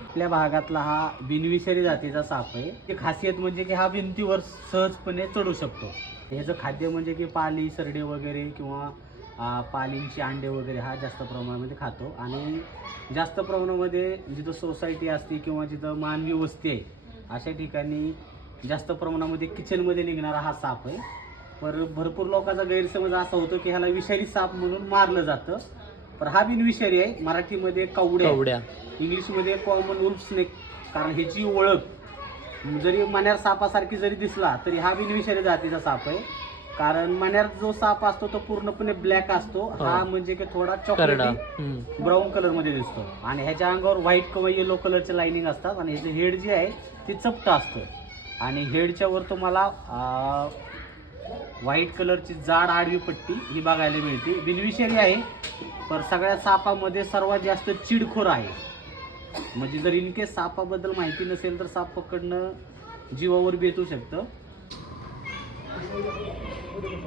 आपल्या भागातला हा बिनविषारी जातीचा साप आहे. ते खासियत म्हणजे की हा भिंतीवर सहजपणे चढू शकतो. ह्याचं खाद्य म्हणजे की पाली सरडे वगैरे किंवा पालींची अंडे वगैरे हा जास्त प्रमाणामध्ये खातो. आणि जास्त प्रमाणामध्ये जिथं सोसायटी असते किंवा जिथं मानवी वस्ती आहे अशा ठिकाणी जास्त प्रमाणामध्ये किचनमध्ये निघणारा हा साप आहे. पर भरपूर लोकांचा गैरसमज असा होतो की ह्याला विषारी साप म्हणून मारलं जातं. पण हा बिनविषारी आहे. मराठीमध्ये कवड्या. इंग्लिशमध्ये कॉमन वुल्फ स्नेक कारण ह्याची ओळख जरी मण्यार सापासारखी जरी दिसला तरी हा बिनविषारी जातीचा साप आहे. कारण मण्यार जो साप असतो तो पूर्णपणे ब्लॅक असतो. हा हो. म्हणजे की थोडा करडा. चॉकलेटी हम्म. ब्राऊन कलरमध्ये दिसतो. आणि ह्याच्या अंगावर व्हाईट किंवा येलो कलरचे लाइनिंग असतात. आणि ह्याचं हेड जे आहे ते चपट असतं. आणि हेडच्या वर तुम्हाला व्हाईट कलरची जाड आडवी पट्टी ही बघायला मिळते. बिनविषारी आहे पण सगळ्या सापामध्ये सर्वात जास्त चिडखोर आहे. म्हणजे जर इनकेस सापाबद्दल माहिती नसेल तर साप पकडणं जीवावर बेतू शकतं. Thank you.